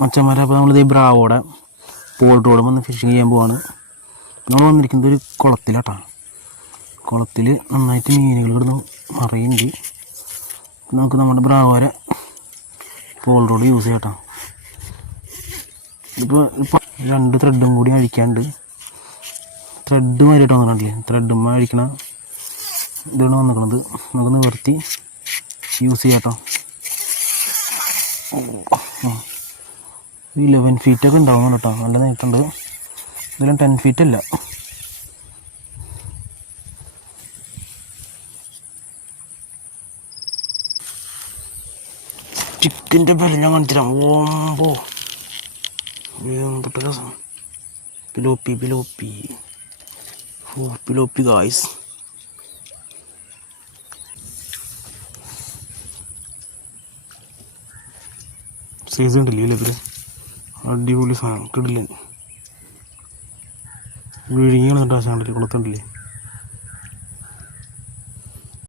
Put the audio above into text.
മച്ചന്മാരെ അപ്പോൾ നമ്മളിത് ബ്രാവോടെ പോൾട്ട് റോഡ് വന്ന് ഫിഷിങ് ചെയ്യാൻ പോവാണ്. നമ്മൾ വന്നിരിക്കുന്നത് ഒരു കുളത്തിലാട്ടാണ്. കുളത്തിൽ നന്നായിട്ട് മീനുകൾ കിടന്ന് മറിയുന്നുണ്ട്. നമുക്ക് നമ്മുടെ ബ്രാവോരെ പോൾട്ട് റോഡ് യൂസ് ചെയ്യാം കേട്ടോ. ഇപ്പോൾ 2 ത്രെഡും കൂടി അഴിക്കാണ്ട്, ത്രെഡ് മാറിയിട്ട് വന്നിട്ടുണ്ടല്ലേ, ത്രെഡും അഴിക്കണ ഇതാണ് വന്നിരിക്കുന്നത്. നമുക്ക് നിവർത്തി യൂസ് ചെയ്യാം കേട്ടോ. 11 ഫീറ്റൊക്കെ ഉണ്ടാവുന്നുണ്ട് കേട്ടോ, നല്ല നീട്ടുണ്ട്. ഇതിലും 10 ഫീറ്റ് അല്ല. ചിക്കൻ്റെ ബലം ഞാൻ കാണിച്ചുതരാം. ഓമ്പോ എന്തൊക്കെ രസം. പിലോപ്പി ഗായ്സ്. സൈസ് ഉണ്ടല്ലേ ഇതിൽ, അടിപൊളി സാധനം കിടില്ല. വിഴുങ്ങി കളഞ്ഞിട്ട് ആ ചാണ്ടല് കുളത്തുണ്ടല്ലേ.